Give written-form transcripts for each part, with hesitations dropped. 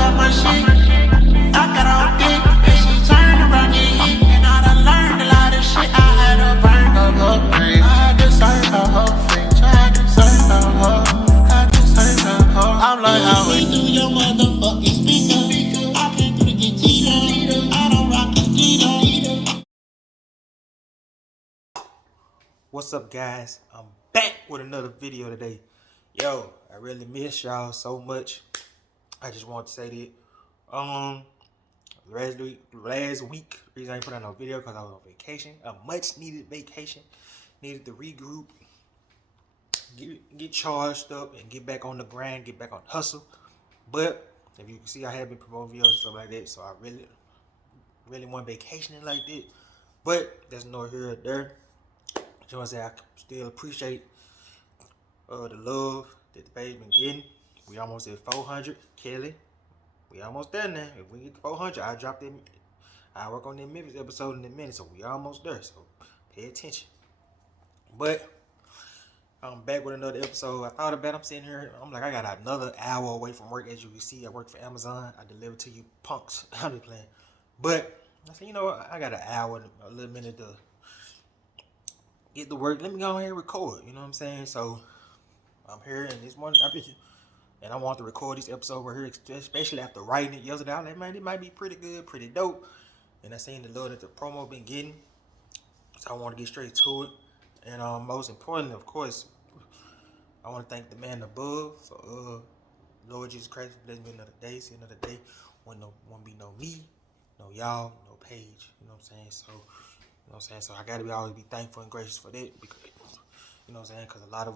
talk my shit. I got on dick, and she turned around and hit. And I done learned a lot of shit. I had her burn up her brain. I deserve her face. I deserve her. I deserve her. I'm like, how we do your motherfucking speaker? I came through to get cheated. I don't rock a cheater. What's up, guys? I'm back with another video today. Yo, I really miss y'all so much. I just want to say that last week the reason I ain't put out no video because I was on vacation, a much needed vacation. Needed to regroup, get charged up, and get back on the grind, get back on the hustle. But if you can see, I have been promoting videos and stuff like that, so I really want vacationing like that. But there's no here or there. Just want to say I still appreciate the love that the page been getting. We almost at 400, Kelly. We almost there now. If we get to 400, I drop them. I work on that Memphis episode in a minute, so we almost there. So pay attention. But I'm back with another episode. I thought about it. I'm sitting here. I'm like, I got another hour away from work. As you can see, I work for Amazon. I deliver to you punks. I'm just playing. But I said, you know what? I got an hour and a little minute to get to work. Let me go ahead and record. You know what I'm saying? So I'm here, and this morning I want to record this episode right here, especially after writing it yesterday. I'm like, man, it might be pretty good, pretty dope. And I seen the love that the promo been getting, so I want to get straight to it. And most importantly, of course, I want to thank the man above for Lord Jesus Christ for blessing me another day. See another day when won't be no me, no y'all, no page. You know what I'm saying? So, you know what I'm saying? So I gotta always be thankful and gracious for that, because you know what I'm saying? Because a lot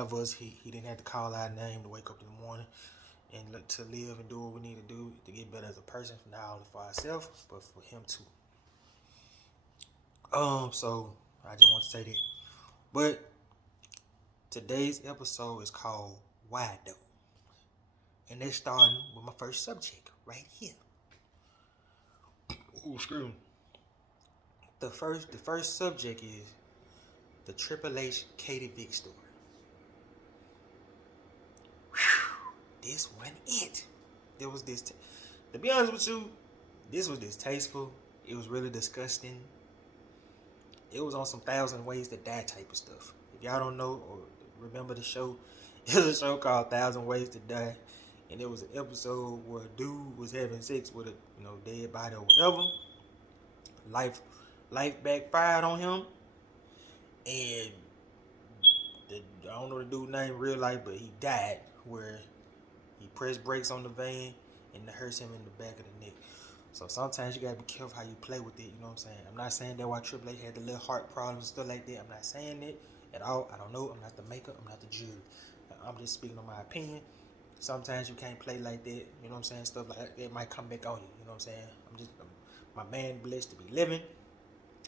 of us, he didn't have to call our name to wake up in the morning and look to live and do what we need to do to get better as a person, not only for ourselves, but for him too. So I just want to say that. But today's episode is called Why Though? And they're starting with my first subject right here. Ooh, screw me. The first subject is the Triple H Katie Vick story. This wasn't it. There was this. To be honest with you, this was distasteful. It was really disgusting. It was on some 1,000 Ways to Die type of stuff. If y'all don't know or remember the show, it was a show called 1,000 Ways to Die, and it was an episode where a dude was having sex with a dead body or whatever. Life backfired on him, and I don't know the dude's name real life, but he died where he pressed brakes on the van and it hurts him in the back of the neck. So sometimes you gotta be careful how you play with it, you know what I'm saying? I'm not saying that why Triple H had the little heart problems and stuff like that. I'm not saying it at all. I don't know. I'm not the maker. I'm not the jury. I'm just speaking on my opinion. Sometimes you can't play like that, you know what I'm saying? Stuff like that, it might come back on you, you know what I'm saying? My man blessed to be living.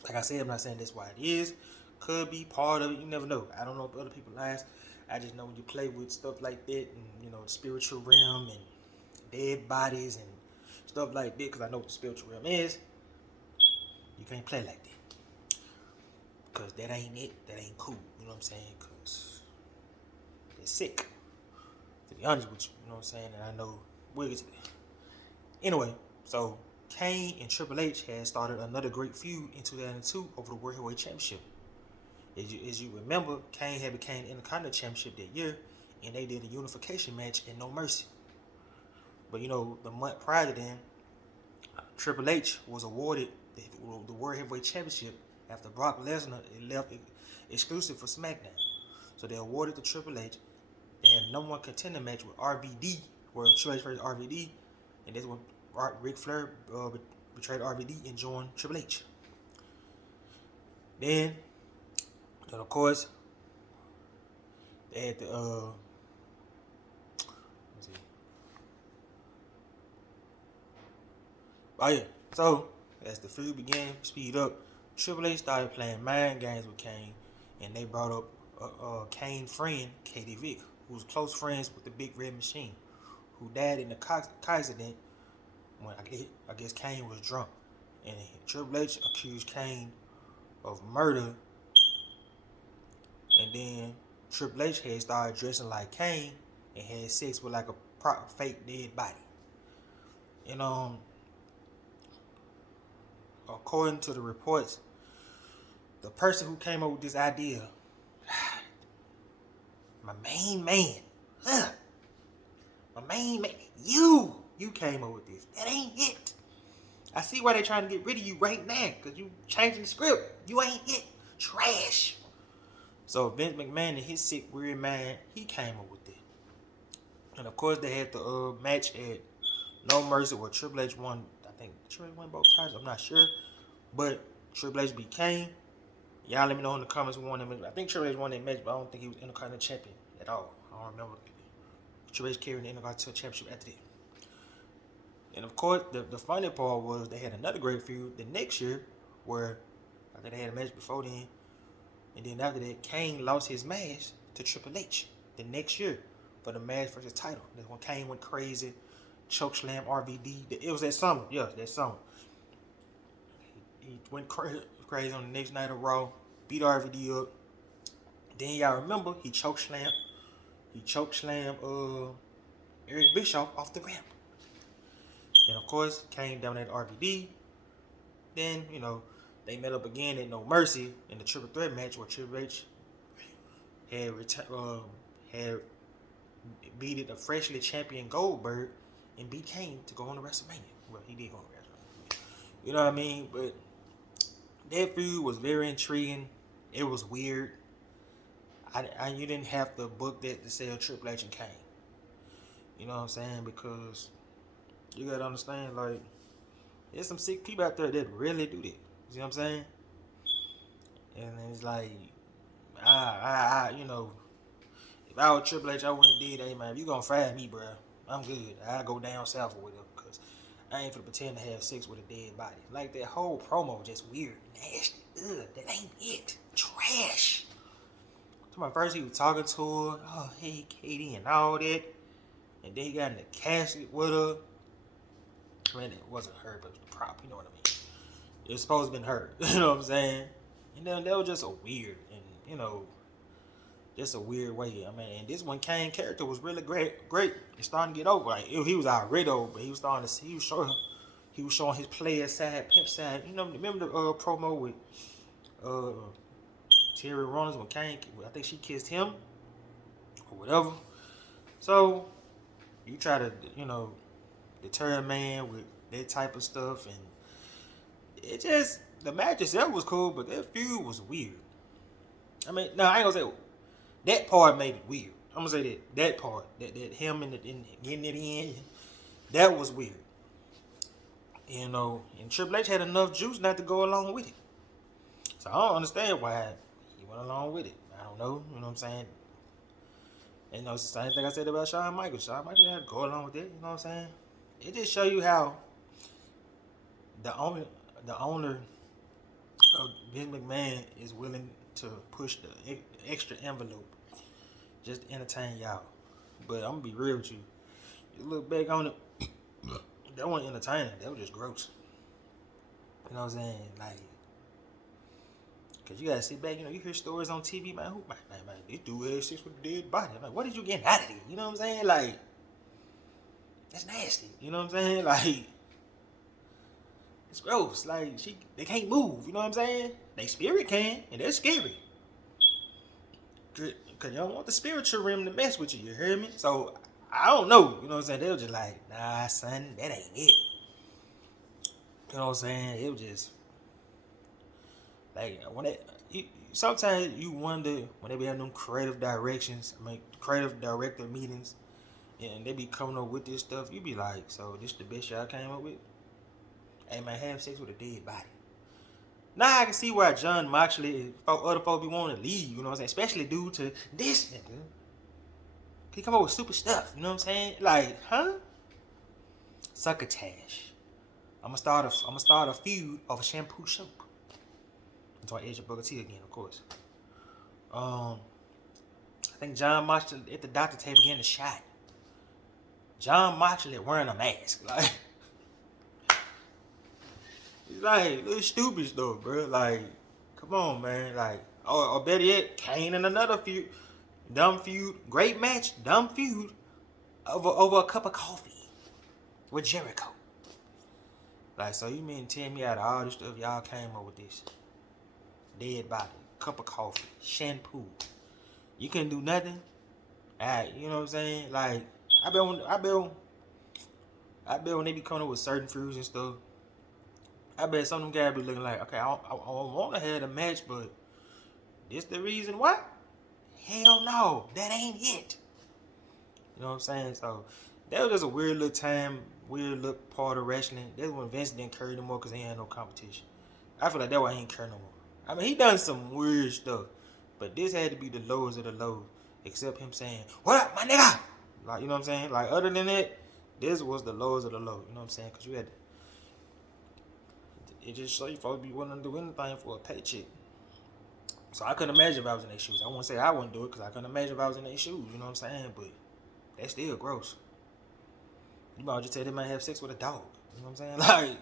Like I said, I'm not saying that's why it is. Could be part of it. You never know. I don't know if other people's lives. I just know when you play with stuff like that, and the spiritual realm and dead bodies and stuff like that, because I know what the spiritual realm is, you can't play like that, because that ain't it. That ain't cool. You know what I'm saying? Because it's sick, to be honest with you. You know what I'm saying? And I know we'll get to that. Anyway, so Kane and Triple H had started another great feud in 2002 over the World Heavyweight Championship. As you remember, Kane had became Intercontinental Championship that year, and they did a unification match in No Mercy. But the month prior to then, Triple H was awarded the World Heavyweight Championship after Brock Lesnar left exclusive for SmackDown. So they awarded to Triple H. They had a number one contender match with RVD, where Triple H versus RVD, and this when Ric Flair betrayed RVD and joined Triple H. Then of course, they had the oh yeah. So as the feud began to speed up, Triple H started playing mind games with Kane, and they brought up Kane's friend Katie Vick, who was close friends with the Big Red Machine, who died in the car accident when I guess Kane was drunk, and Triple H accused Kane of murder. And then Triple H had started dressing like Kane and had sex with like a fake dead body. And according to the reports, the person who came up with this idea, my main man, you came up with this. That ain't it. I see why they're trying to get rid of you right now, because you changing the script. You ain't it. Trash. So Vince McMahon and his sick, weird mind, he came up with it. And of course they had the match at No Mercy where Triple H won. I think Triple H won both times. I'm not sure. But Triple H beat Kane. Y'all let me know in the comments who won that match. I think Triple H won that match, but I don't think he was Intercontinental Champion at all. I don't remember. Triple H carried the Intercontinental Championship after that. And of course, the funny part was they had another great feud the next year where I think they had a match before then. And then after that, Kane lost his match to Triple H the next year for the match versus title. That's when Kane went crazy, chokeslam RVD. It was that summer. Yes, that summer. He went crazy on the next night of Raw, beat RVD up. Then y'all remember he chokeslammed Eric Bischoff off the ramp. And of course, Kane dominated RVD. Then, you know, they met up again at No Mercy in the Triple Threat match where Triple H had beaten a freshly champion Goldberg and beat Kane to go on to WrestleMania. Well, he did go on to WrestleMania. You know what I mean? But that feud was very intriguing. It was weird. You didn't have to book that to sell Triple H and Kane. You know what I'm saying? Because you gotta understand, like, there's some sick people out there that really do that. You see what I'm saying? And it's like, you know, if I was Triple H, I wouldn't have did that, man. If you gonna fire me, bro, I'm good. I go down south or whatever, because I ain't finna pretend to have sex with a dead body. Like, that whole promo just weird, nasty. Ugh, that ain't it. Trash. First he was talking to her, oh, hey, Katie, and all that. And then he got in the casket with her. I mean, it wasn't her, but it was the prop, you know what I mean? It was supposed to have been her, you know what I'm saying? And then that was just a weird, and, you know, just a weird way. I mean, and this one Kane character was really great. It's starting to get over. Like, he was already over, but he was starting to see, he was showing his player side, pimp side. You know, remember the promo with Terry Rollins when Kane, I think she kissed him or whatever. So you try to, you know, deter a man with that type of stuff, and it just, the match itself was cool, but that feud was weird. I mean, no, I ain't gonna say that part made it weird. I'm gonna say that part, that him and getting it in, that was weird. You know, and Triple H had enough juice not to go along with it. So I don't understand why he went along with it. I don't know, you know what I'm saying? And, you know, it's the same thing I said about Shawn Michaels. Shawn Michaels had to go along with it, you know what I'm saying? It just show you how the owner of Vince McMahon is willing to push the extra envelope just to entertain y'all. But I'm gonna be real with you. You look back on it, that wasn't entertaining. That was just gross. You know what I'm saying? Like, cause you gotta sit back, you know, you hear stories on TV, man. Man, this dude had sex with a dead body. I'm like, what did you get out of it? You know what I'm saying? Like, that's nasty. You know what I'm saying? Like, it's gross. Like, they can't move. You know what I'm saying? They spirit can, and they're scary. Cause you don't want the spiritual realm to mess with you. You hear me? So I don't know. You know what I'm saying? They were just like, nah, son, that ain't it. You know what I'm saying? It was just like sometimes you wonder when they be having them creative creative director meetings, and they be coming up with this stuff. You be like, so this the best y'all came up with? Hey man, have sex with a dead body. Now I can see why John Moxley, other folks be wanting to leave. You know what I'm saying? Especially due to this nigga. He come up with stupid stuff. You know what I'm saying? Like, huh? Succotash. I'm gonna start a feud of a shampoo soap. That's why Asia Booker T again, of course. I think John Moxley at the doctor table getting a shot. John Moxley wearing a mask. Like, it's like little stupid stuff, bro. Like, come on, man. Like, or better yet, Kane in another feud. Dumb feud. Great match. Dumb feud. over a cup of coffee with Jericho. Like, so you mean tell me out of all this stuff y'all came up with this dead body, cup of coffee, shampoo, you couldn't do nothing? Alright, you know what I'm saying? Like, I bet when they be coming up with certain foods and stuff, I bet some of them guys be looking like, okay, I want to have a match, but this the reason why? Hell no, that ain't it. You know what I'm saying? So that was just a weird little time, weird little part of wrestling. That's when Vince didn't care no more because he had no competition. I feel like that's why he ain't care no more. I mean, he done some weird stuff, but this had to be the lowest of the lows. Except him saying, "What up, my nigga?" Like, you know what I'm saying? Like, other than that, this was the lowest of the low. You know what I'm saying? Because you had to, it just show you folks be willing to do anything for a paycheck. So I couldn't imagine if I was in their shoes. I won't say I wouldn't do it because I couldn't imagine if I was in their shoes. You know what I'm saying? But that's still gross. You might just tell them I have sex with a dog. You know what I'm saying? Like,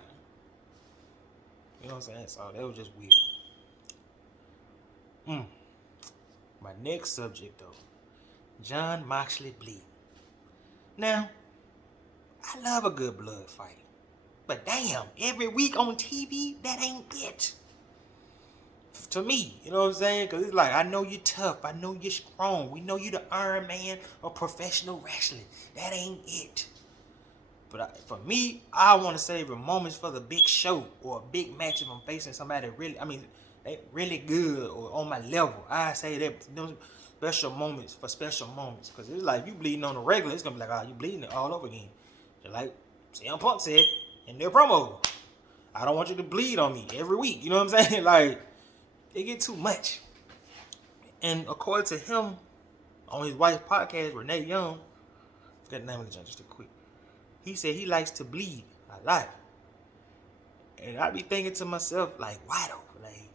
you know what I'm saying? So that was just weird. My next subject though, Jon Moxley bleeding. Now, I love a good blood fight, but damn, every week on TV, that ain't it. To me, you know what I'm saying? Because it's like, I know you're tough, I know you're strong, we know you're the Iron Man of professional wrestling. That ain't it. But for me, I want to savor moments for the big show or a big match if I'm facing somebody they really good or on my level. I say that those special moments for special moments. Because it's like, if you bleeding on the regular, it's going to be like, you bleeding it all over again. Just like CM Punk said in their promo, I don't want you to bleed on me every week. You know what I'm saying? Like, it get too much. And according to him, on his wife's podcast, Renee Young, I forgot the name of the judge, just quick. He said he likes to bleed a lot. And I be thinking to myself, like, why though? Like,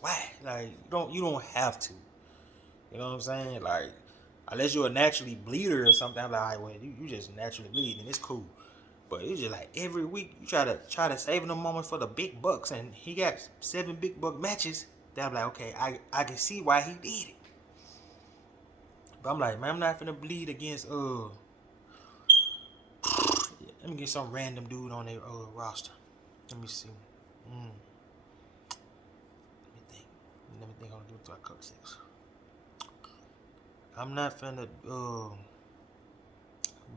why? Like, you don't have to. You know what I'm saying? Like, unless you're a naturally bleeder or something, I'm like, all right, well, you just naturally bleed, and it's cool. But it's just like every week you try to save the moment for the big bucks, and he got 7 big buck matches. That I'm like, okay, I can see why he did it. But I'm like, man, I'm not finna bleed against let me get some random dude on their roster. Let me see. Let me think. I'll do it to our Cup 6. I'm not finna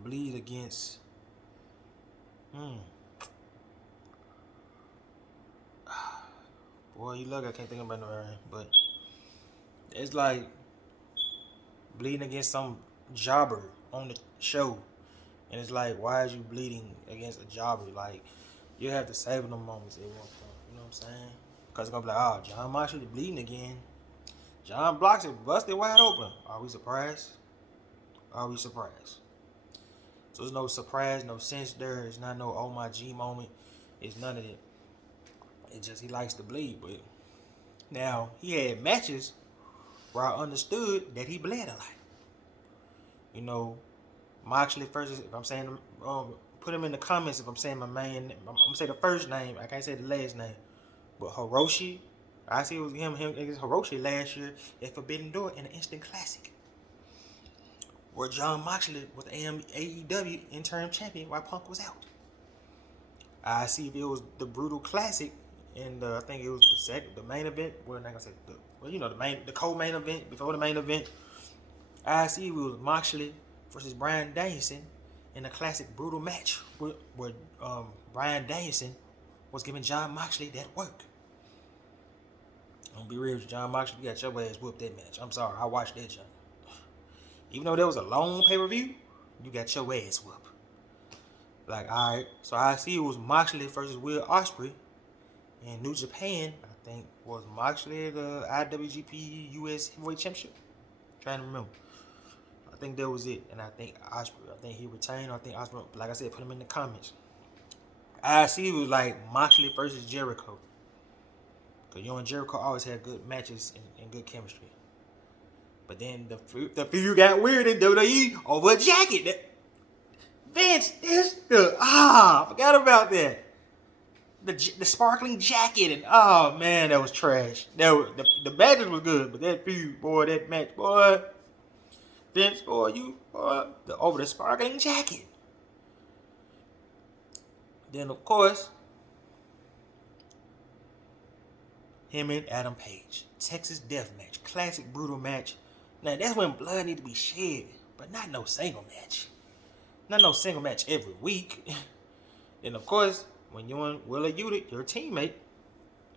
bleed against. Boy, you lucky I can't think about no area, but it's like bleeding against some jobber on the show. And it's like, why is you bleeding against a jobber? Like, you have to savor them moments at one point. You know what I'm saying? Because it's going to be like, oh, Jon Moxley bleeding again. Jon blocks it, busted wide open. Are we surprised? Are we surprised? So there's no surprise, no sense there. It's not no, oh my G moment. It's none of it. It's just he likes to bleed. But now, he had matches where I understood that he bled a lot. You know, Moxley versus, if I'm saying, put him in the comments if I'm saying my main, I'm gonna say the first name, I can't say the last name, but Hiroshi, I see it was him against Hiroshi last year at Forbidden Door in the Instant Classic, where Jon Moxley was the AEW interim champion while Punk was out. I see if it was the Brutal Classic, and I think it was the main event, well, I'm not gonna say the co-main event before the main event. I see it was Moxley versus Bryan Danielson in a classic brutal match where Bryan Danielson was giving Jon Moxley that work. I'm gonna be real with you, Jon Moxley, you got your ass whooped that match. I'm sorry, I watched that jump. Even though there was a long pay-per-view, you got your ass whooped. Like, alright, so I see it was Moxley versus Will Ospreay in New Japan. I think was Moxley the IWGP US Heavyweight Championship. Trying to remember. I think that was it, and I think he retained. I think Ospreay, like I said, put him in the comments. I see it was like Moxley versus Jericho, because you and Jericho always had good matches and good chemistry. But then the feud got weird in WWE over a jacket. Vince, I forgot about that. The sparkling jacket, and oh man, that was trash. The matches was good, but that feud, boy, that match, boy. Vince, or you, or over the sparkling jacket. Then, of course, him and Adam Page. Texas Death Match. Classic brutal match. Now, that's when blood need to be shed, but not no single match. Not no single match every week. And, of course, when you and Willa Yuta, your teammate,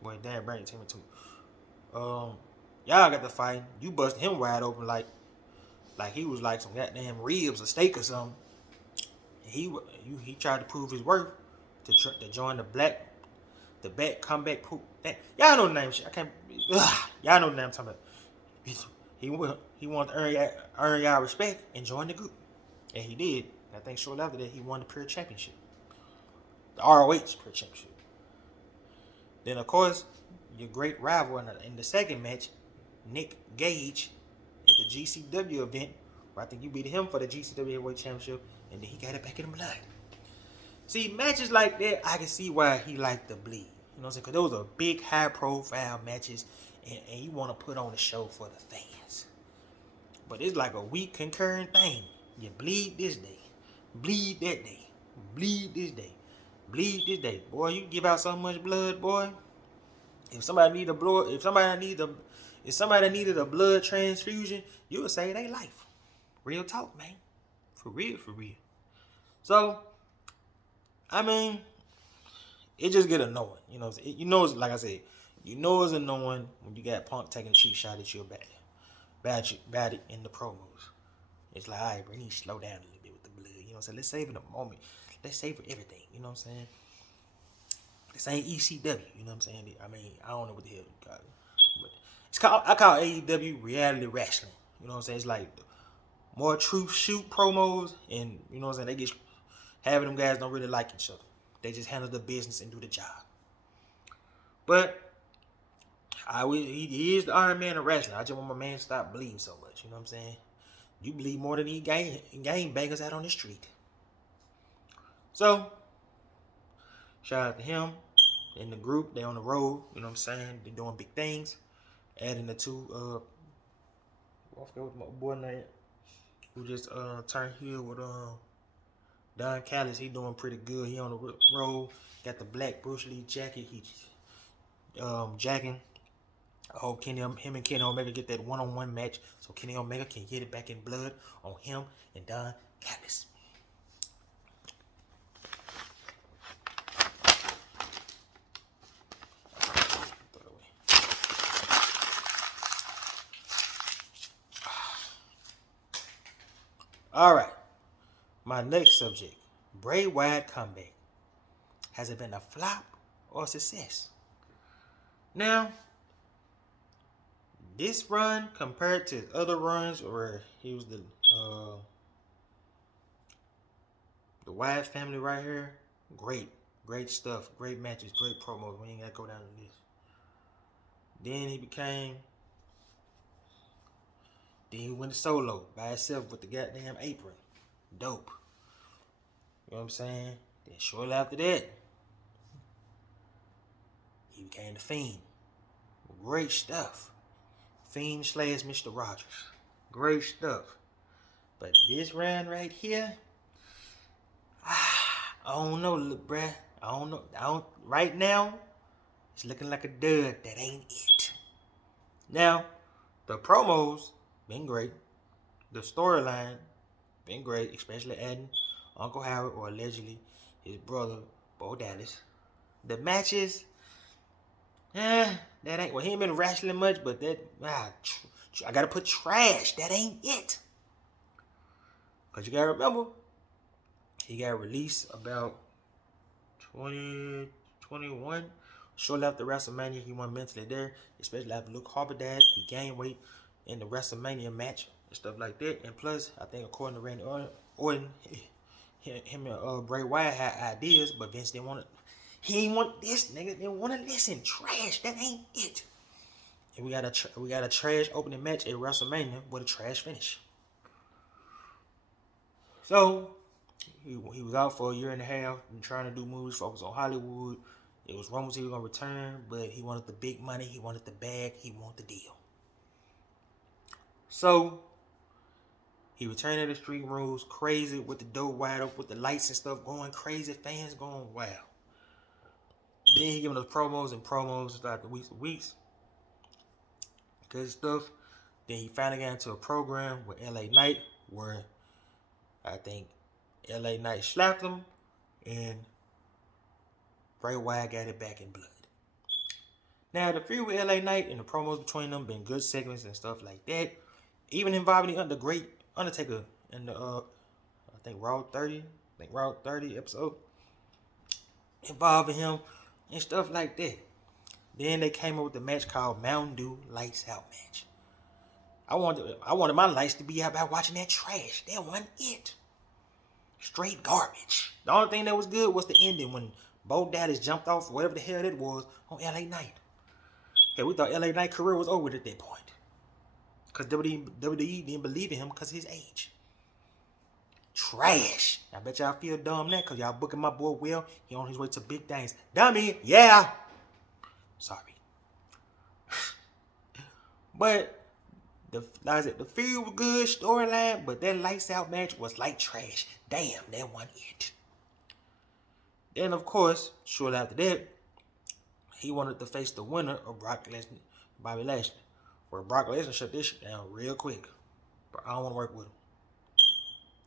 well, damn, bring your teammate too. Y'all got to fight. You busted him wide open like he was like some goddamn ribs or steak or something. He tried to prove his worth to join the back comeback pool. Y'all know the name shit. I can't. Y'all know the name I'm talking about. He wanted to earn y'all respect and join the group, and he did. I think shortly after that he won the Pure Championship, the ROH Pure Championship. Then of course your great rival in the second match, Nick Gage, at the GCW event, where I think you beat him for the GCW Heavyweight Championship, and then he got it back in the blood. See, matches like that, I can see why he liked to bleed. You know what I'm saying? Because those are big, high-profile matches, and you want to put on the show for the fans. But it's like a weak concurrent thing. You bleed this day, bleed that day, bleed this day, bleed this day. Boy, you give out so much blood, boy. If somebody needed a blood transfusion, you would save their life. Real talk, man. For real, for real. So, I mean, it just get annoying. You know, like I said, it's annoying when you got Punk taking a cheap shot at you bad it in the promos. It's like, all right, bro, you need to slow down a little bit with the blood. You know what I'm saying? Let's savor the moment. Let's savor everything. You know what I'm saying? This ain't ECW. You know what I'm saying? I mean, I don't know what the hell you call it. But I call AEW reality wrestling. You know what I'm saying? It's like more truth shoot promos, and you know what I'm saying? Having them guys don't really like each other. They just handle the business and do the job. But he is the Iron Man of wrestling. I just want my man to stop bleeding so much. You know what I'm saying? You bleed more than he game bangers out on the street. So, shout out to him and the group. They on the road. You know what I'm saying? They're doing big things. Adding the two, I forget what my boy name, who just turned heel with Don Callis. He doing pretty good. He on the road. Got the black Bruce Lee jacket. He jacking. I hope him and Kenny Omega get that one-on-one match so Kenny Omega can get it back in blood on him and Don Callis. All right. My next subject, Bray Wyatt comeback. Has it been a flop or a success? Now, this run compared to other runs where he was the Wyatt family right here, great stuff, great matches, great promos. We ain't gotta go down to this. Then he went solo by himself with the goddamn apron. Dope. You know what I'm saying? Then shortly after that, he became the Fiend. Great stuff. Fiend / Mr. Rogers. Great stuff. But this run right here, I don't know, look, bruh. I don't know. Right now, it's looking like a dud. That ain't it. Now, the promos been great. The storyline been great, especially adding Uncle Howard, or allegedly his brother, Bo Dallas. The matches, that ain't, well, he ain't been wrestling much, but I gotta put trash. That ain't it. Because you gotta remember, he got released about 2021. Shortly after WrestleMania, he went mentally there, especially after Luke Harper died. He gained weight in the WrestleMania match and stuff like that. And plus, I think according to Randy Orton, him and Bray Wyatt had ideas, but Vince didn't want it. He didn't want this, nigga. Didn't want to listen. Trash. That ain't it. And we got a trash opening match at WrestleMania with a trash finish. So he was out for a year and a half and trying to do movies, focus on Hollywood. It was rumors he was gonna return, but he wanted the big money. He wanted the bag. He wanted the deal. So He returned to the Street Rules, crazy with the door wide up, with the lights and stuff going crazy, fans going wild. Then he giving us promos after weeks. Good stuff. Then he finally got into a program with LA Knight, where I think LA Knight slapped him, and Bray Wyatt got it back in blood. Now, the feud with LA Knight and the promos between them been good segments and stuff like that. Even involving the great Undertaker in the I think Raw 30 episode, involving him and stuff like that. Then they came up with the match called Mountain Dew Lights Out match. I wanted my lights to be out by watching that trash. That wasn't it. Straight garbage. The only thing that was good was the ending when Bo Dallas jumped off whatever the hell it was on LA Knight. Hey, we thought LA Knight career was over at that point. Because WWE didn't believe in him because of his age. Trash. I bet y'all feel dumb now because y'all booking my boy Will. He on his way to big things. Dummy, yeah. Sorry. But the feud was good, storyline, but that lights out match was like trash. Damn, that wasn't it. Then, of course, shortly after that, he wanted to face the winner of Brock Lesnar, Bobby Lashley. Where Brock Lesnar shut this shit down real quick. But I don't want to work with him.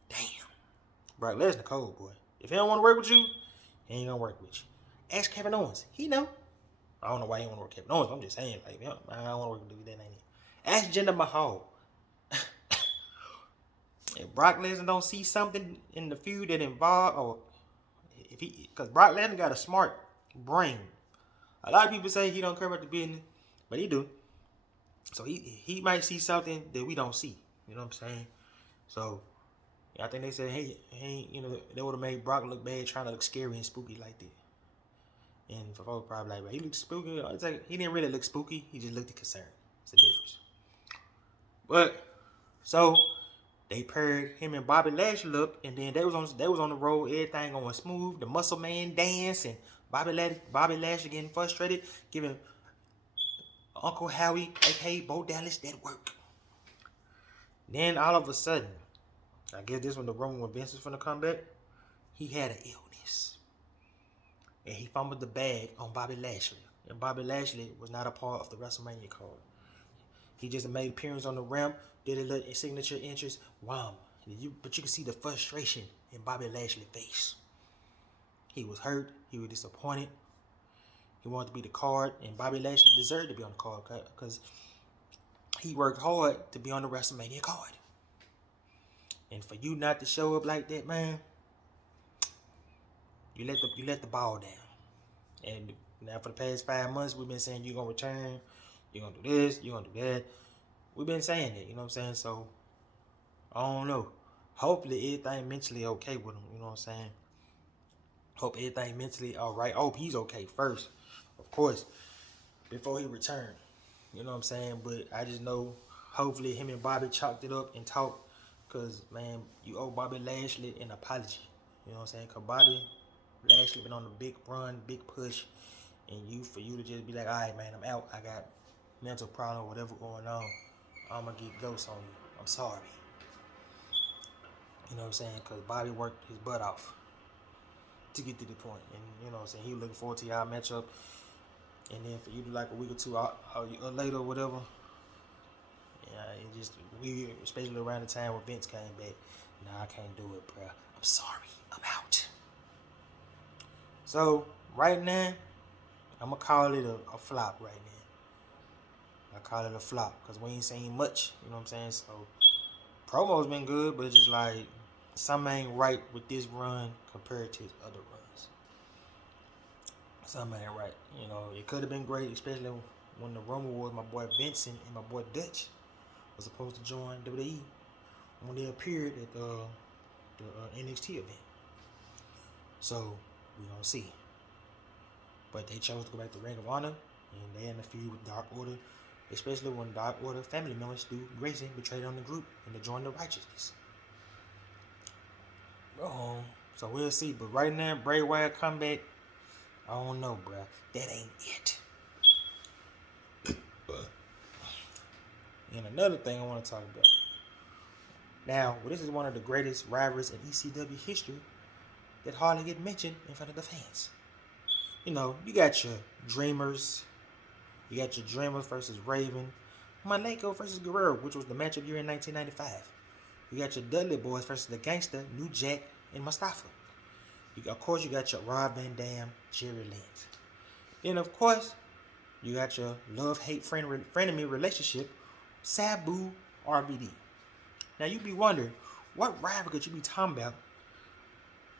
Damn. Brock Lesnar cold, boy. If he don't want to work with you, he ain't gonna work with you. Ask Kevin Owens. He know. I don't know why he want to work with Kevin Owens. I'm just saying, like, I don't want to work with dude. That ain't it. Ask Jinder Mahal. If Brock Lesnar don't see something in the feud that involve, or if he, because Brock Lesnar got a smart brain. A lot of people say he don't care about the business, but he do. So he might see something that we don't see. You know what I'm saying? So I think they said, hey, they would have made Brock look bad trying to look scary and spooky like that. And for folks probably like, but he looked spooky. It's like, he didn't really look spooky. He just looked concerned. It's the difference. But so they paired him and Bobby Lashley up, and then they was on the road, everything going smooth. The Muscle Man dance and Bobby Lashley getting frustrated, giving Uncle Howie, aka Bo Dallas, that work. Then all of a sudden, I guess this when the Roman when Vince was finna come back, he had an illness. And he fumbled the bag on Bobby Lashley. And Bobby Lashley was not a part of the WrestleMania card. He just made appearance on the ramp, did a little signature entrance, wham. But you can see the frustration in Bobby Lashley's face. He was hurt, he was disappointed. He wanted to be the card, and Bobby Lashley deserved to be on the card because he worked hard to be on the WrestleMania card. And for you not to show up like that, man, you let the ball down. And now for the past 5 months, we've been saying you're gonna return, you're gonna do this, you're gonna do that. We've been saying it, you know what I'm saying? So I don't know. Hopefully everything mentally okay with him, you know what I'm saying? Hope everything mentally all right. I hope he's okay first, of course, before he returned. You know what I'm saying? But I just know, hopefully him and Bobby chalked it up and talked, because, man, you owe Bobby Lashley an apology. You know what I'm saying? Because Bobby Lashley been on a big run, big push, and for you to just be like, all right, man, I'm out. I got mental problem, whatever going on. I'm going to get ghosts on you. I'm sorry. You know what I'm saying? Because Bobby worked his butt off to get to the point. And, you know what I'm saying? He was looking forward to y'all matchup. And then for you to, like, a week or two later or whatever, yeah, it just weird, especially around the time when Vince came back. Nah, I can't do it, bro. I'm sorry. I'm out. So, right now, I'm going to call it a flop right now. I call it a flop because we ain't seen much. You know what I'm saying? So, promo's been good, but it's just like, something ain't right with this run compared to his other runs. Something ain't right. You know, it could have been great, especially when the rumor was my boy Vincent and my boy Dutch was supposed to join WWE when they appeared at the NXT event. So, we gonna see. But they chose to go back to Ring of Honor, and they in a feud with Dark Order, especially when Dark Order family members Stu Grayson betrayed on the group and they joined the Righteousness. So we'll see. But right now, Bray Wyatt comeback, I don't know, bruh. That ain't it. And another thing I want to talk about. Now, well, this is one of the greatest rivalries in ECW history that hardly get mentioned in front of the fans. You know, you got your Dreamers. You got your Dreamers versus Raven. Malenko versus Guerrero, which was the match of the year in 1995. You got your Dudley Boys versus the Gangster, New Jack, and Mustafa. Of course, you got your Rob Van Dam, Jerry Lynn. Then, of course, you got your love-hate frenemy relationship, Sabu RVD. Now, you be wondering, what rival could you be talking about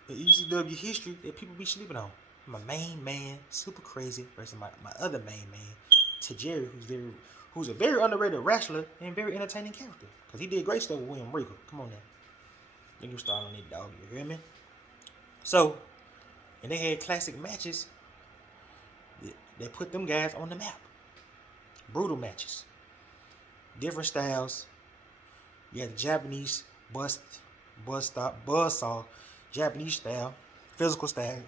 in ECW history that people be sleeping on? My main man, Super Crazy, versus my other main man, Tajiri, who's a very underrated wrestler and very entertaining character. Because he did great stuff with William Regal. Come on now. Then you start on that dog, you hear me? So, and they had classic matches. They put them guys on the map. Brutal matches. Different styles. You had the Japanese buzzsaw, Japanese style, physical style,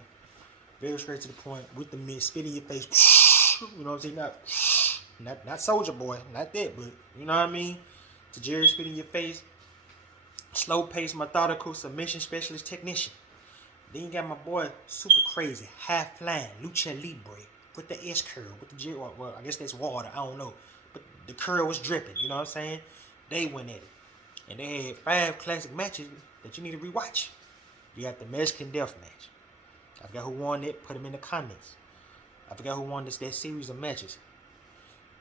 very straight to the point with the mid, spit in your face. You know what I'm saying? Not Soldier Boy, not that, but you know what I mean? Tajiri spit in your face. Slow paced, methodical submission specialist technician. Then you got my boy Super Crazy, high flying, lucha libre with the S curl, with the J. Well, I guess that's water, I don't know, but the curl was dripping. You know what I'm saying? They went at it. And they had 5 classic matches that you need to rewatch. You got the Mexican Death Match. I forgot who won it. Put them in the comments. I forgot who won that series of matches.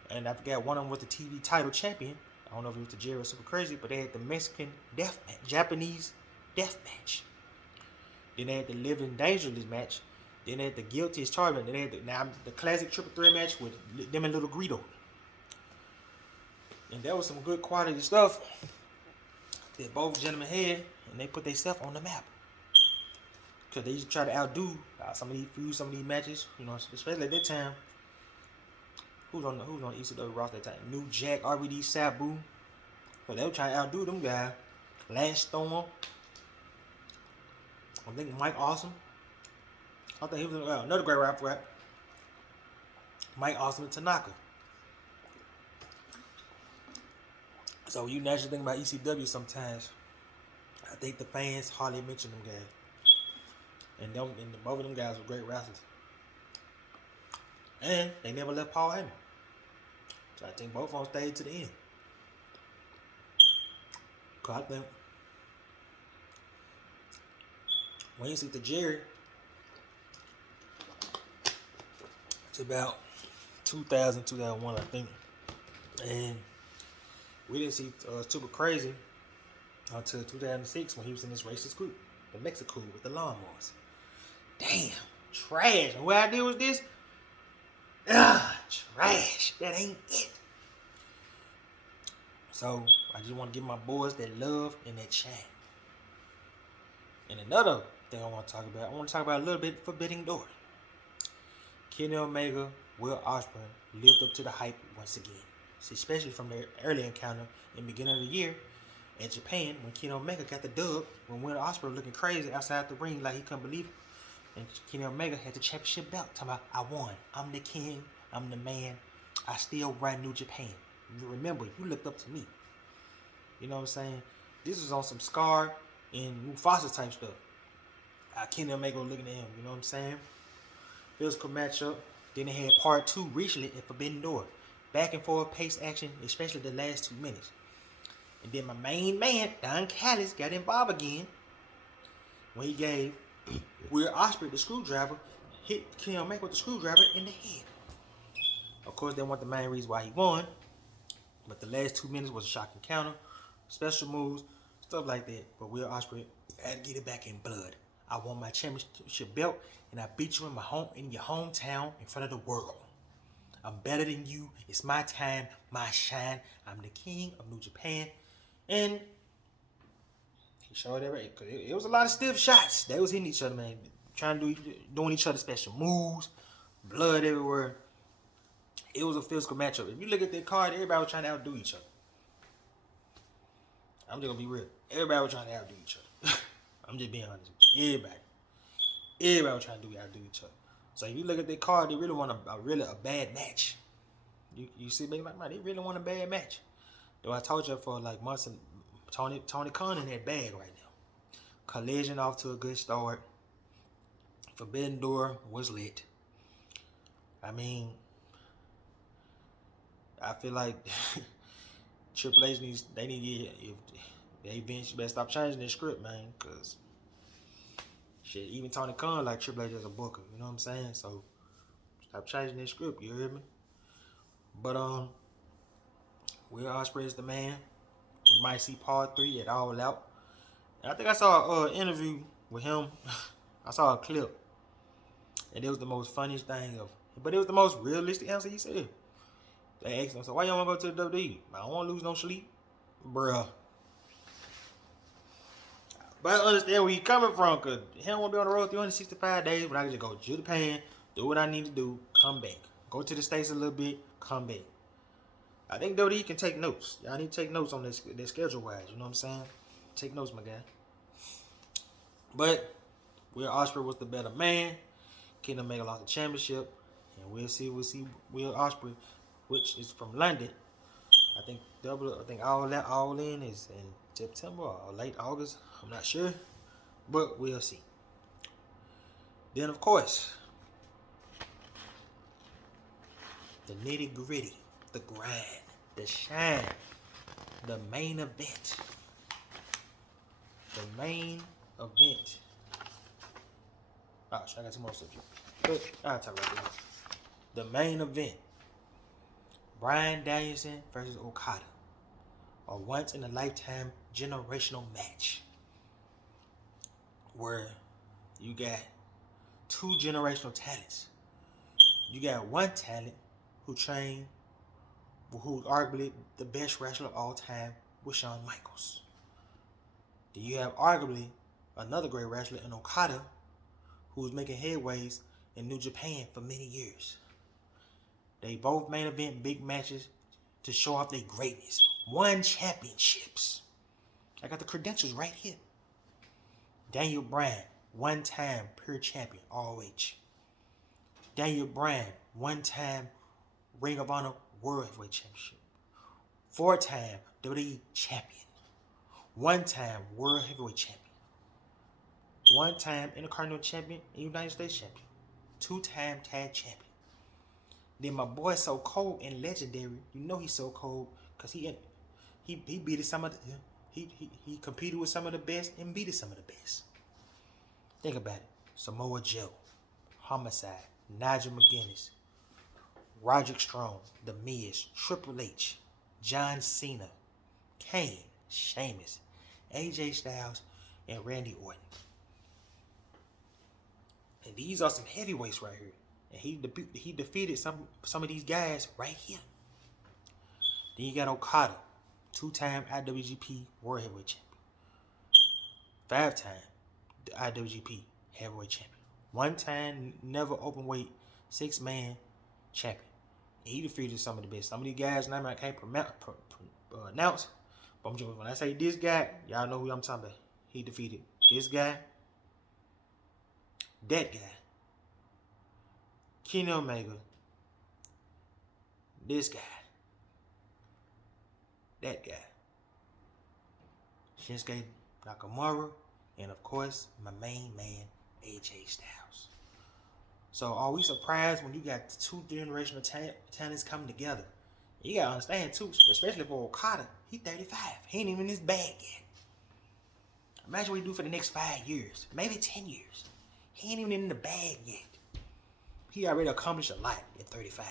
And I forgot one of them was the TV title champion. I don't know if it was the Jerry or Super Crazy, but they had the Mexican Death Match, Japanese Death Match. Then they had the Living Dangerous match. Then they had the Guilty as Charged. Then they had the classic triple threat match with them and Little Greedo. And that was some good quality stuff that both gentlemen had, and they put themselves on the map. Because they used to try to outdo some of these matches, you know, especially at that time. Who's on the ECW roster at that time? New Jack, RVD, Sabu. So they were trying to outdo them guys. Lance Storm. I think Mike Awesome. I think he was another great rapper. Mike Awesome and Tanaka. So you naturally think about ECW sometimes. I think the fans hardly mention them guys. And both of them guys were great wrestlers. And they never left Paul Heyman. So I think both of them stayed to the end. Cause I think when you see the Jerry, it's about 2000, 2001, I think. And we didn't see Super Crazy until 2006 when he was in this racist group, the Mexico with the lawnmowers. Damn, trash. And what I did was this. Trash. That ain't it. So I just want to give my boys that love and that shine. And another thing I want to talk about, a little bit Forbidden Door. Kenny Omega, Will Ospreay lived up to the hype once again. Especially from their early encounter in the beginning of the year at Japan when Kenny Omega got the dub when Will Ospreay looking crazy outside the ring like he couldn't believe it. And Kenny Omega had the championship belt talking about, I won. I'm the king. I'm the man. I still run New Japan. Remember, you looked up to me. You know what I'm saying? This was on some Scar and Mufasa type stuff. Kenny Omega looking at him. You know what I'm saying? Physical matchup. Then they had part 2 recently at Forbidden Door. Back and forth pace action, especially the last 2 minutes. And then my main man, Don Callis, got involved again when he gave Will Ospreay the screwdriver, hit Kenny Omega with the screwdriver in the head. Of course, they want the main reason why he won, but the last 2 minutes was a shocking counter, special moves, stuff like that. But Will Ospreay had to get it back in blood. I won my championship belt, and I beat you in your hometown in front of the world. I'm better than you. It's my time, my shine. I'm the king of New Japan. And he showed that right. It was a lot of stiff shots. They was hitting each other, man. Doing each other special moves. Blood everywhere. It was a physical matchup. If you look at that card, everybody was trying to outdo each other. I'm just going to be real. Everybody was trying to outdo each other. I'm just being honest with you. Everybody was trying to outdo each other. So if you look at that card, they really want a bad match. You see, baby, they really want a bad match. Though I told you for like months and Tony Khan in that bag right now. Collision off to a good start. Forbidden Door was lit. I mean, I feel like Triple H if they eventually better stop changing their script, man, because shit, even Tony Khan like Triple H as a booker, you know what I'm saying? So stop changing their script, you hear me? But Will Ospreay is the man. We might see part 3 at All Out. And I think I saw an interview with him. I saw a clip, and it was the most funniest thing ever. But it was the most realistic answer he said. They asked him, so why you want to go to the WWE? I don't want to lose no sleep. Bruh. But I understand where he's coming from, because he don't want to be on the road 365 days when I can just go to Japan, do what I need to do, come back. Go to the States a little bit, come back. I think WWE can take notes. Y'all need to take notes on their schedule-wise, you know what I'm saying? Take notes, my guy. But Will Ospreay was the better man. Kenny Omega lost the championship. And we'll see Will Ospreay, which is from London. I think All In is in September or late August. I'm not sure, but we'll see. Then, of course, the nitty gritty, the grind, the shine, the main event. The main event. Oh, I got some more stuff here. But I'll talk about that. The main event. Bryan Danielson versus Okada. A once-in-a-lifetime generational match. Where you got 2 generational talents. You got one talent who's arguably the best wrestler of all time with Shawn Michaels. Then you have arguably another great wrestler in Okada who's making headways in New Japan for many years. They both main event big matches to show off their greatness. Won championships. I got the credentials right here. Daniel Bryan, 1-time pure champion, ROH. Daniel Bryan, 1-time Ring of Honor World Heavyweight Championship. 4-time WWE champion. 1-time World Heavyweight champion. 1-time Intercontinental champion and United States champion. 2-time tag champion. Then my boy So Cold and Legendary, you know he's so cold because he beat some of the he competed with some of the best and beat some of the best. Think about it. Samoa Joe, Homicide, Nigel McGuinness, Roderick Strong, The Miz, Triple H, John Cena, Kane, Sheamus, AJ Styles, and Randy Orton. And these are some heavyweights right here. And he defeated some of these guys right here. Then you got Okada, 2-time IWGP World Heavyweight Champion. 5-time IWGP Heavyweight Champion. 1-time never open weight 6-man champion. And he defeated some of the best. Some of these guys' names I can't pronounce. But when I say this guy, y'all know who I'm talking about. He defeated this guy, that guy, Kenny Omega, this guy, that guy, Shinsuke Nakamura, and of course, my main man, AJ Styles. So are we surprised when you got 2 generational talents coming together? You gotta understand too, especially for Okada, he's 35. He ain't even in his bag yet. Imagine what he do for the next 5 years, maybe 10 years. He ain't even in the bag yet. He already accomplished a lot at 35.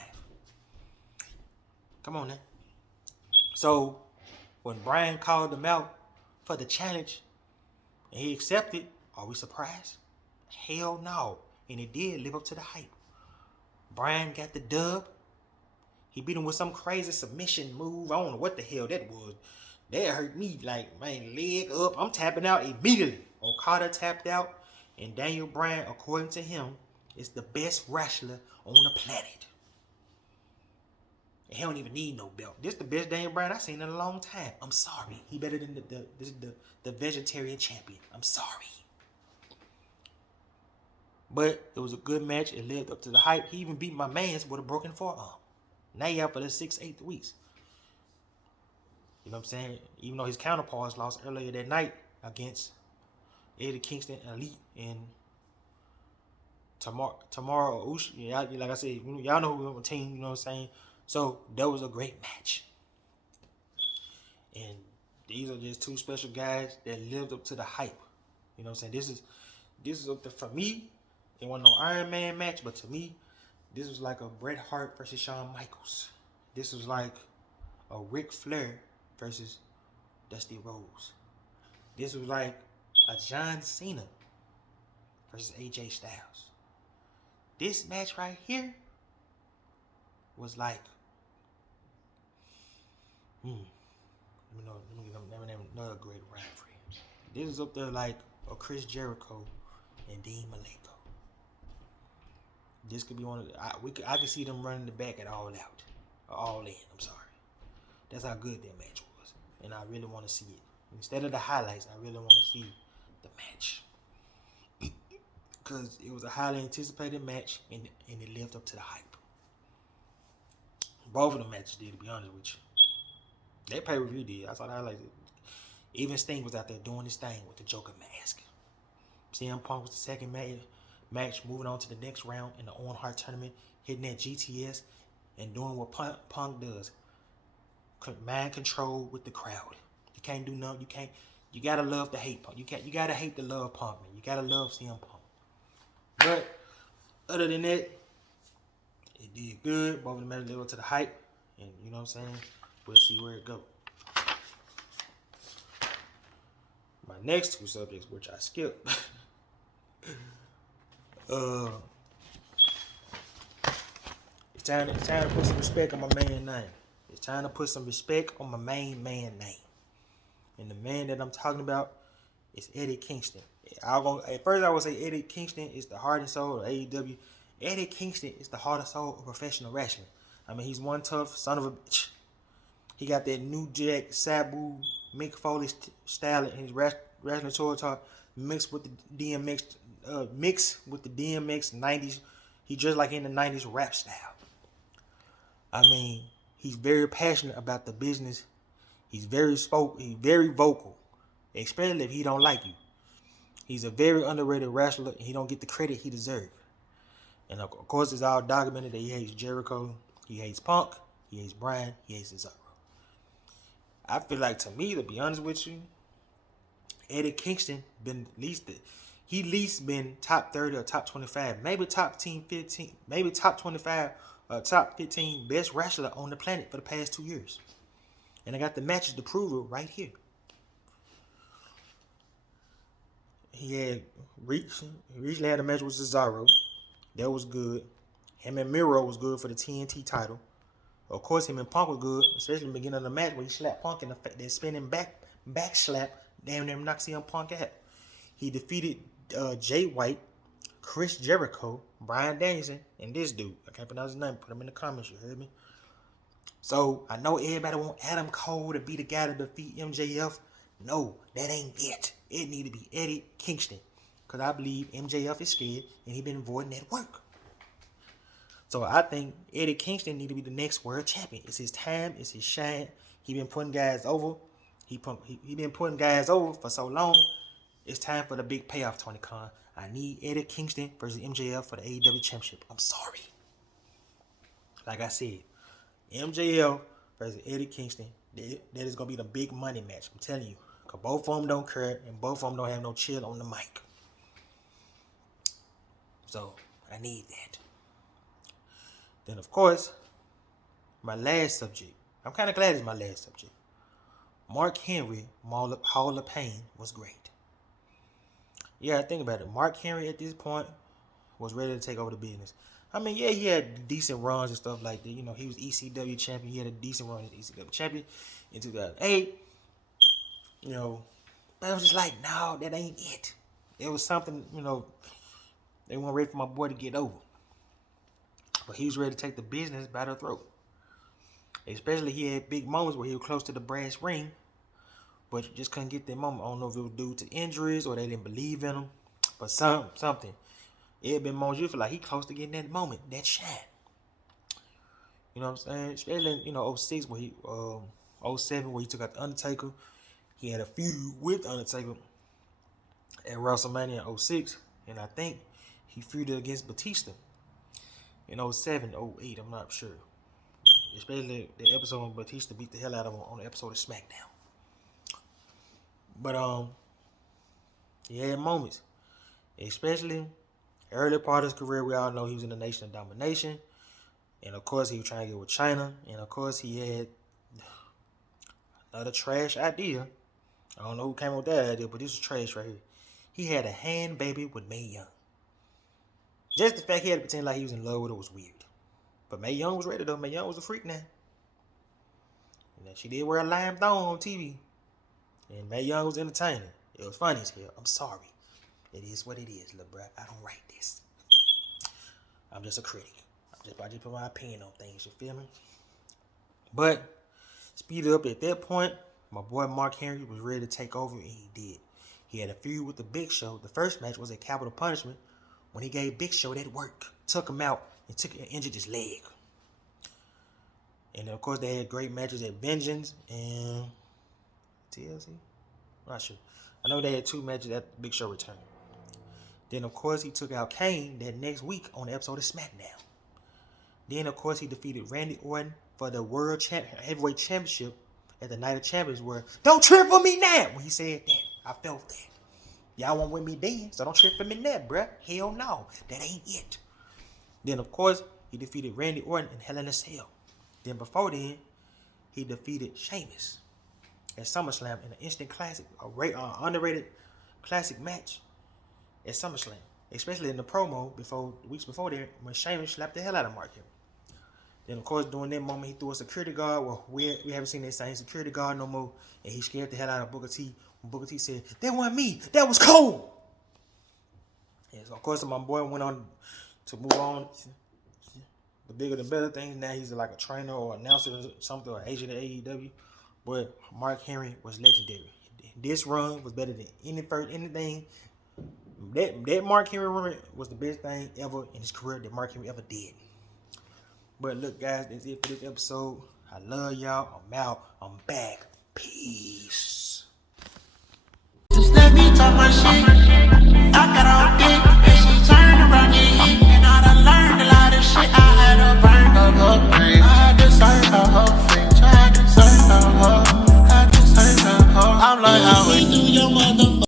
Come on now. So when Bryan called him out for the challenge and he accepted, are we surprised? Hell no. And he did live up to the hype. Bryan got the dub. He beat him with some crazy submission move. I don't know what the hell that was. That hurt me like, man, leg up. I'm tapping out immediately. Okada tapped out. And Daniel Bryan, according to him, is the best wrestler on the planet. And he don't even need no belt. This is the best Daniel Bryan I've seen in a long time. I'm sorry. He better than the vegetarian champion. I'm sorry. But it was a good match. It lived up to the hype. He even beat my mans with a broken forearm. Now he out for the 6-8 weeks. You know what I'm saying? Even though his counterparts lost earlier that night against Eddie Kingston, Elite, and Tamara Ush. Yeah, like I said, y'all know who on the team. You know what I'm saying? So that was a great match. And these are just two special guys that lived up to the hype. You know what I'm saying? This is up to, for me, it wasn't no Iron Man match, but to me, this was like a Bret Hart versus Shawn Michaels. This was like a Ric Flair versus Dusty Rhodes. This was like a John Cena versus AJ Styles. This match right here was like, let me give another great rivalry. This is up there like a Chris Jericho and Dean Malenko. This could be one of the, I could see them running the back at All Out, or All In. I'm sorry. That's how good that match was, and I really want to see it. Instead of the highlights, I really want to see the match because it was a highly anticipated match, and it lived up to the hype. Both of the matches did, to be honest with you. That pay-per-view did. I saw the highlights. Even Sting was out there doing his thing with the Joker mask. CM Punk was the second match, moving on to the next round in the Owen Hart tournament, hitting that GTS and doing what Punk does. Mind control with the crowd. You can't do nothing. You gotta love the hate Punk. You gotta hate the love Punk, man. You gotta love CM Punk. But other than that, it did good. Both of them made a little to the hype. And you know what I'm saying? We'll see where it goes. My next two subjects, which I skipped. It's time to put some respect on my main name. It's time to put some respect on my main man name. And the man that I'm talking about is Eddie Kingston. At first I would say Eddie Kingston is the heart and soul of AEW. Eddie Kingston is the heart and soul of professional wrestling. I mean, he's one tough son of a bitch. He got that New Jack, Sabu, Mick Foley style in his wrestling tour talk, mixed with the DMX 90s. He just like in the 90s rap style. I mean, he's very passionate about the business. He's very vocal, especially if he don't like you. He's a very underrated wrestler, and he don't get the credit he deserves. And of course, it's all documented that he hates Jericho, he hates Punk, he hates Bryan, he hates Cesaro. I feel like, to me, to be honest with you, Eddie Kingston been at least been top 30 or top 25, maybe top 15, maybe top 25, top 15 best wrestler on the planet for the past 2 years. And I got the matches to prove it right here. He recently had a match with Cesaro. That was good. Him and Miro was good for the TNT title. Of course, him and Punk was good, especially in the beginning of the match where he slapped Punk in that spinning back slap. Damn near knocked CM Punk out. He defeated Jay White, Chris Jericho, Bryan Danielson, and this dude. I can't pronounce his name. Put him in the comments. You heard me? So I know everybody want Adam Cole to be the guy to defeat MJF. No, that ain't it. It need to be Eddie Kingston, because I believe MJF is scared and he been avoiding that work. So I think Eddie Kingston need to be the next world champion. It's his time. It's his shine. He been putting guys over. He been putting guys over for so long. It's time for the big payoff, Tony Khan. I need Eddie Kingston versus MJF for the AEW Championship. I'm sorry. Like I said, MJF versus Eddie Kingston, that is going to be the big money match. I'm telling you. Because both of them don't care and both of them don't have no chill on the mic. So, I need that. Then, of course, my last subject. I'm kind of glad it's my last subject. Mark Henry, Hall of Pain, was great. Yeah, think about it. Mark Henry at this point was ready to take over the business. I mean, yeah, he had decent runs and stuff like that. You know, he was ECW champion. He had a decent run as ECW champion in 2008. You know, but I was just like, no, that ain't it. It was something, you know, they weren't ready for my boy to get over. But he was ready to take the business by the throat. Especially he had big moments where he was close to the brass ring, but you just couldn't get that moment. I don't know if it was due to injuries or they didn't believe in him, but something. It had been moments you feel like he close to getting that moment, that shine. You know what I'm saying? Especially in, 06 where he 07 where he took out the Undertaker. He had a feud with Undertaker at WrestleMania in 06, and I think he feuded against Batista in 07, 08. I'm not sure. Especially the episode when Batista beat the hell out of him on the episode of SmackDown. But he had moments, especially early part of his career. We all know he was in the Nation of Domination, and of course he was trying to get with China, and of course he had another trash idea. I don't know who came up with that idea, but this is trash right here. He had a hand baby with Mae Young. Just the fact he had to pretend like he was in love with her was weird. But Mae Young was ready though. Mae Young was a freak now. And she did wear a lime thong on TV. And Mae Young was entertaining. It was funny as hell. I'm sorry. It is what it is, little bro. I don't write this. I'm just a critic. I just put my opinion on things, you feel me? But, speed it up at that point, my boy Mark Henry was ready to take over, and he did. He had a feud with the Big Show. The first match was at Capital Punishment when he gave Big Show that work. Took him out and injured his leg. And of course, they had great matches at Vengeance and TLC. I'm not sure. I know they had 2 matches at Big Show return. Then, of course, he took out Kane that next week on the episode of SmackDown. Then, of course, he defeated Randy Orton for the World Heavyweight Championship at the Night of Champions, where, don't trip on me now. When he said that, I felt that. Y'all won't win me then, so don't trip on me now, bruh. Hell no, that ain't it. Then, of course, he defeated Randy Orton in Hell in a Cell. Then, before then, he defeated Sheamus at SummerSlam in an instant classic, underrated classic match at SummerSlam, especially in the promo weeks before there, when Sheamus slapped the hell out of Mark Henry. Then, of course, during that moment, he threw a security guard. Well, we haven't seen that same security guard no more, and he scared the hell out of Booker T. When Booker T said, "That wasn't me. That was Cole." And so, of course, my boy went on to move on. The bigger the better things. Now he's like a trainer or announcer or something, or agent at AEW. But Mark Henry was legendary. This run was better than anything. That Mark Henry run was the best thing ever in his career that Mark Henry ever did. But look, guys, that's it for this episode. I love y'all. I'm out. I'm back. Peace. Just let me talk my shit. I got all day.